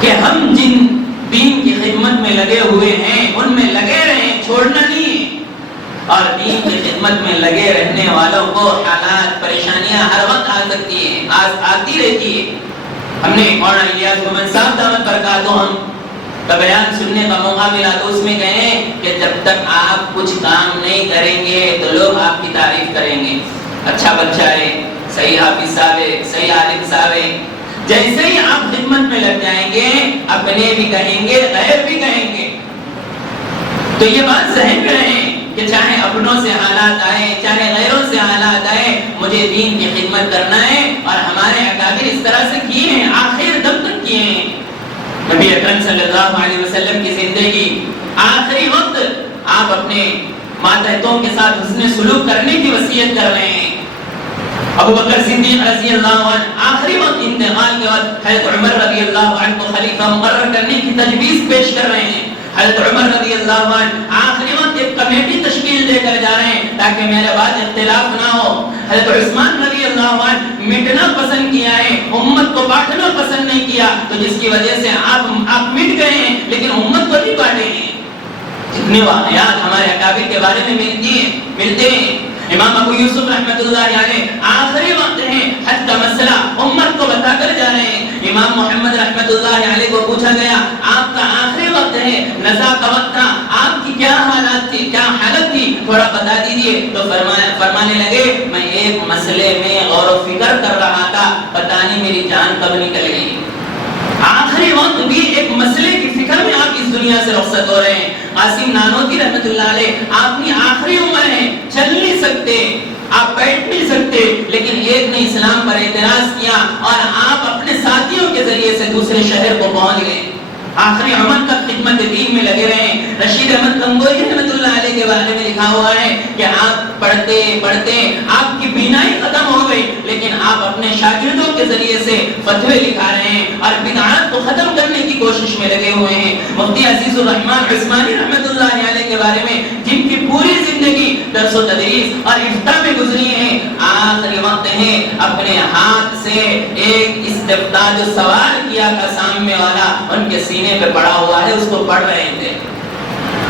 کہ ہم جن دین کی خدمت میں لگے ہوئے ہیں ان میں لگے رہیں، چھوڑنا نہیں۔ اور دین کی خدمت میں لگے رہنے والوں کو حالات پریشانیاں ہر وقت آ سکتی ہیں، آتی رہتی ہے۔ ہم نے مولانا الیاس محمد صاحب دامت برکاتہم کا بیان سننے کا موقع ملا تو اس میں کہیں کہ جب تک آپ کچھ کام نہیں کریں گے تو لوگ آپ کی تعریف کریں گے، اچھا بچہ ہے، صحیح حافظ صاحب ہے، صحیح عالم صاحب ہے۔ جیسے ہی آپ خدمت میں لگ جائیں گے اپنے بھی کہیں گے، غیر بھی کہیں گے۔ تو یہ بات ذہن میں رہے کہ چاہے اپنوں سے حالات آئے چاہے غیروں سے حالات آئے، مجھے دین کی خدمت کرنا ہے۔ اور ہمارے اکابر اس طرح سے کیے ہیں، آخر دم تک کیے ہیں۔ نبی اکرم صلی اللہ علیہ وسلم کی زندگی آخری وقت آپ اپنے ماتحتوں کے ساتھ حسن سلوک کرنے کی وصیت کر رہے ہیں۔ ابو بکر صدیق رضی اللہ عنہ آخری وقت انتقال کے وقت حضرت عمر رضی اللہ عنہ کو خلیفہ مقرر کرنے کی تجویز پیش کر رہے ہیں۔ حضرت عمر رضی اللہ عنہ آخری وقت ایک کمیٹی تشکیل دے کر جا رہے ہیں تاکہ میرے بعد اختلاف نہ ہو۔ حضرت عثمان رضی اللہ عنہ مٹنا پسند کیا ہے، امت کو بانٹنا پسند نہیں کیا، تو جس کی وجہ سے آپ مٹ گئے ہیں لیکن امت کو نہیں بانٹے ہیں۔ جتنے واقعات ہمارے اکابر کے بارے میں ملتے ہیں۔ امام ابو یوسف رحمت اللہ علیہ آخری وقت ہے، حد کا مسئلہ امت کو بتا کر جا رہے ہیں۔ امام محمد رحمت اللہ علیہ کو پوچھا گیا آپ کا آخری وقت ہے، نزا کا وقت تھا، آپ کی کیا حالت تھی، کیا حالت تھی، تھوڑا بتا دیجئے۔ تو فرمانے لگے میں ایک مسئلے میں غور و فکر کر رہا تھا، پتہ نہیں میری جان کب نکل گئی۔ آخری وقت بھی ایک مسئلے کی فکر میں آپ اس دنیا سے رخصت ہو رہے ہیں۔ قاسم نانوتوی رحمت اللہ علیہ آپ کی آخری عمر ہے، چل نہیں سکتے، آپ بیٹھ نہیں سکتے، لیکن ایک نے اسلام پر اعتراض کیا اور آپ اپنے ساتھیوں کے ذریعے سے دوسرے شہر کو پہنچ گئے، آخری عمر تک خدمت دین میں لگے رہے۔ رشید احمد گنگوہی رحمت اللہ علیہ کے بارے میں لکھا ہوا ہے کہ آپ پڑھتے پڑھتے آپ کی بینائی ختم ہو گئی، لیکن آپ اپنے شاگردوں کے ذریعے سے فتوے لکھا رہے ہیں اور بدعات کو ختم کرنے کی کوشش میں لگے ہوئے ہیں۔ مفتی عزیز الرحمان عثمانی رحمت اللہ علیہ کے بارے میں جن کی پوری زندگی درس و تدریس اور افتاء میں گزری ہے، آخری وقت ہے اپنے ہاتھ سے ایک استفتاء جو سوال کیا تھا سامنے والا ان کے سینے پہ پڑا ہوا ہے اس کو پڑھ رہے تھے،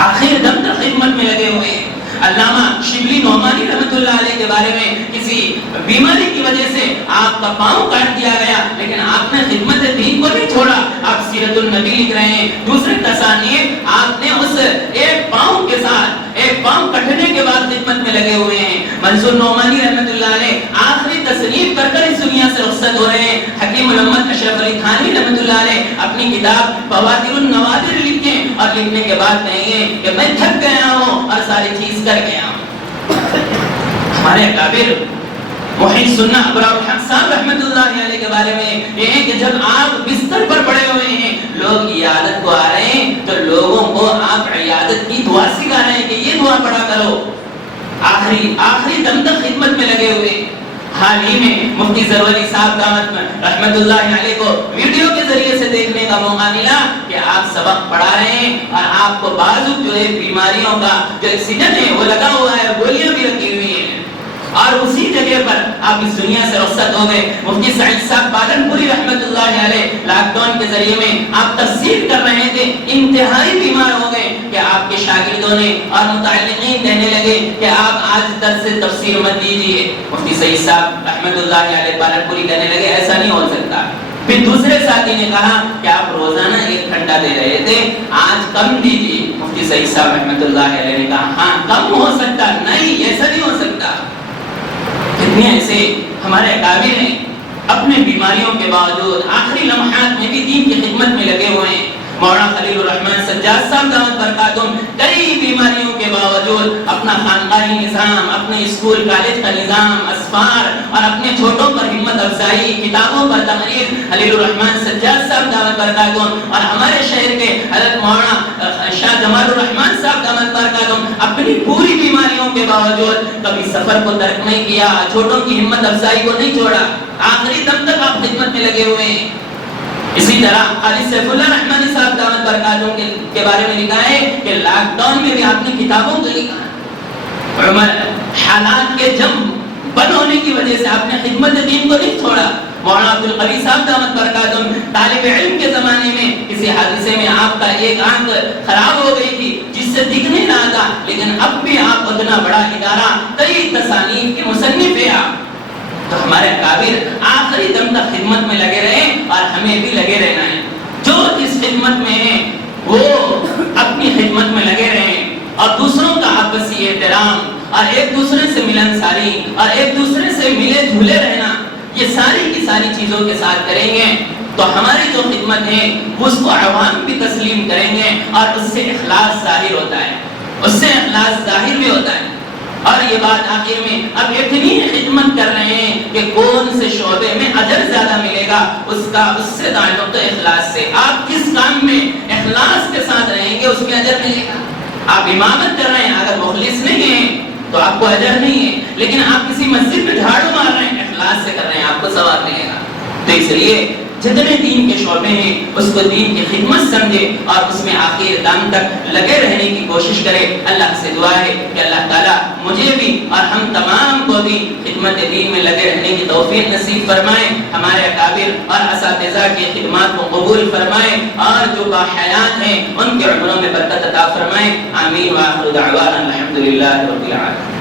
آخر دم تک خدمت میں لگے ہوئے ہیں۔ علامہ شبلی نعمانی رحمت اللہ علیہ کے بارے میں کسی بیماری کی وجہ سے آپ کا پاؤں کاٹ دیا گیا لیکن آپ نے خدمت دین کو نہیں چھوڑا، آپ سیرت النبی لکھ رہے ہیں، دوسرے تصانیف آپ نے اس ایک پاؤں کے ساتھ ایک پاؤں کٹنے کے بعد خدمت میں لگے ہوئے ہیں۔ منصور نعمانی رحمت اللہ علیہ آخری تصنیف کر کر اس دنیا سے رخصت ہو رہے ہیں۔ حکیم الامت اشرف علی تھانوی رحمت اللہ علیہ اپنی کتاب فواتر النوادر لکھیں اور لکھنے کے بعد کہیں گے کہ میں تھک گیا ہوں اور ساری چیز کر گیا ہوں۔ ہمارے اکابر محی سنہ ابرار الحق صاحب رحمت اللہ علیہ کے بارے میں یہ ہے کہ جب آپ بستر پر پڑے ہوئے ہیں لوگ عیادت کو آ رہے ہیں تو لوگوں کو آپ عیادت کی دعا سکھا رہے ہیں کہ یہ دعا پڑھا کرو، آخری دم تک خدمت میں لگے ہوئے۔ حال ہی میں مفتی زروری صاحب دامت رحمت اللہ علیہ کو ویڈیو کے ذریعے سے دیکھنے کا موقع ملا کہ آپ سبق پڑھا رہے ہیں اور آپ کو بازو جو ہے بیماریوں کا جو ایکسیڈنٹ ہے وہ لگا ہوا ہے، گولیاں بھی رکھی ہوئی ہیں۔ اور اسی جگہ پر آپ اس دنیا سے رخصت ہو گئے۔ مفتی سعید صاحب پالنپوری رحمت اللہ علیہ لاک ڈاؤن کے ذریعے میں آپ تفسیر کر رہے تھے، انتہائی بیمار ہو گئے کہ آپ کے شاگردوں نے اور متعلقین کہنے لگے کہ آپ آج درس تفسیر مت دیجیے۔ مفتی سعید صاحب رحمت اللہ علیہ پالنپوری کہنے لگے ایسا نہیں ہو سکتا۔ پھر دوسرے ساتھی نے کہا کہ آپ روزانہ 1 گھنٹہ دے رہے تھے، آج کم دیجیے۔ مفتی سعید صاحب رحمت اللہ علیہ نے کہا ہاں کم ہو سکتا، نہیں ایسا نہیں ہو سکتا۔ کتنے ایسے ہمارے اکابر ہیں اپنے بیماریوں کے باوجود آخری لمحات میں بھی دین کی خدمت میں لگے ہوئے ہیں۔ مولانا خلیل الرحمن سجاد صاحب دامت برکاتہم کئی بیماریوں کے باوجود اپنا خانقاہی نظام، اپنے اسکول کالج کا نظام، اسفار اور اپنے چھوٹوں پر ہمت افزائی، کتابوں پر تحریر، خلیل الرحمن سجاد صاحب دامت برکاتہم اور ہمارے شہر کے حضرت مولانا شاہ جمال الرحمن صاحب دامت برکاتہم اپنی پوری بیماریوں کے باوجود کبھی سفر کو ترک نہیں کیا، چھوٹوں کی ہمت افزائی کو نہیں چھوڑا، آخری دم تک آپ خدمت میں لگے ہوئے ہیں۔ اسی طرح خالد سیف اللہ رحمانی صاحب دامت برکاتہم کے بارے میں لکھا ہے کہ لاک ڈاؤن میں بھی آپ نے کتابوں کو لکھا، حالات کے جم بند ہونے کی وجہ سے آپ نے خدمت دین کو نہیں چھوڑا۔ مولانا عبد القوی صاحب دامت برکاتہم طالب علم کے زمانے میں کسی حادثے میں آپ کا ایک آنکھ خراب ہو گئی تھی جس سے دکھ نہیں رہا تھا، لیکن اب بھی آپ اتنا بڑا ادارہ، کئی تصانیف کے مصنف ہیں آپ۔ تو ہمارے اکابر آخری دم تک خدمت میں لگے رہے اور ہمیں بھی لگے رہنا ہے۔ جو جس خدمت میں ہے وہ اپنی خدمت میں لگے رہیں اور دوسروں کا آپسی احترام اور ایک دوسرے سے ملنساری اور ایک دوسرے سے ملے جھولے رہنا، یہ ساری کی ساری چیزوں کے ساتھ کریں گے تو ہماری جو خدمت ہے اس کو عوام بھی تسلیم کریں گے اور اس سے اخلاص ظاہر ہوتا ہے، اس سے اخلاص ظاہر بھی ہوتا ہے۔ اور یہ بات آخر میں اب اتنی خدمت کر رہے ہیں کہ کون سے شعبے میں اجر زیادہ ملے گا اس سے تعلق تو اخلاص سے، آپ کس کام میں اخلاص کے ساتھ رہیں گے اس میں اجر ملے گا۔ آپ امامت کر رہے ہیں، اگر مخلص نہیں ہیں تو آپ کو اجر نہیں ہے، لیکن آپ کسی مسجد میں جھاڑو مار رہے ہیں، اخلاص سے کر رہے ہیں، آپ کو ثواب ملے گا۔ تو اس لیے جتنے دین کے شعبے ہیں اس کو دین کی خدمت سمجھے اور اس میں آخر دم تک لگے رہنے کی کوشش کرے۔ اللہ سے دعا ہے کہ اللہ تعالیٰ مجھے بھی اور ہم تمام کو بھی خدمت دین میں لگے رہنے کی توفیق نصیب فرمائے، ہمارے اکابر اور اساتذہ کی خدمات کو قبول فرمائے اور جو باحیات ہیں ان کے عمروں میں برکت عطا فرمائے۔ آمین وآخر دعوانا الحمدللہ رب العالمین۔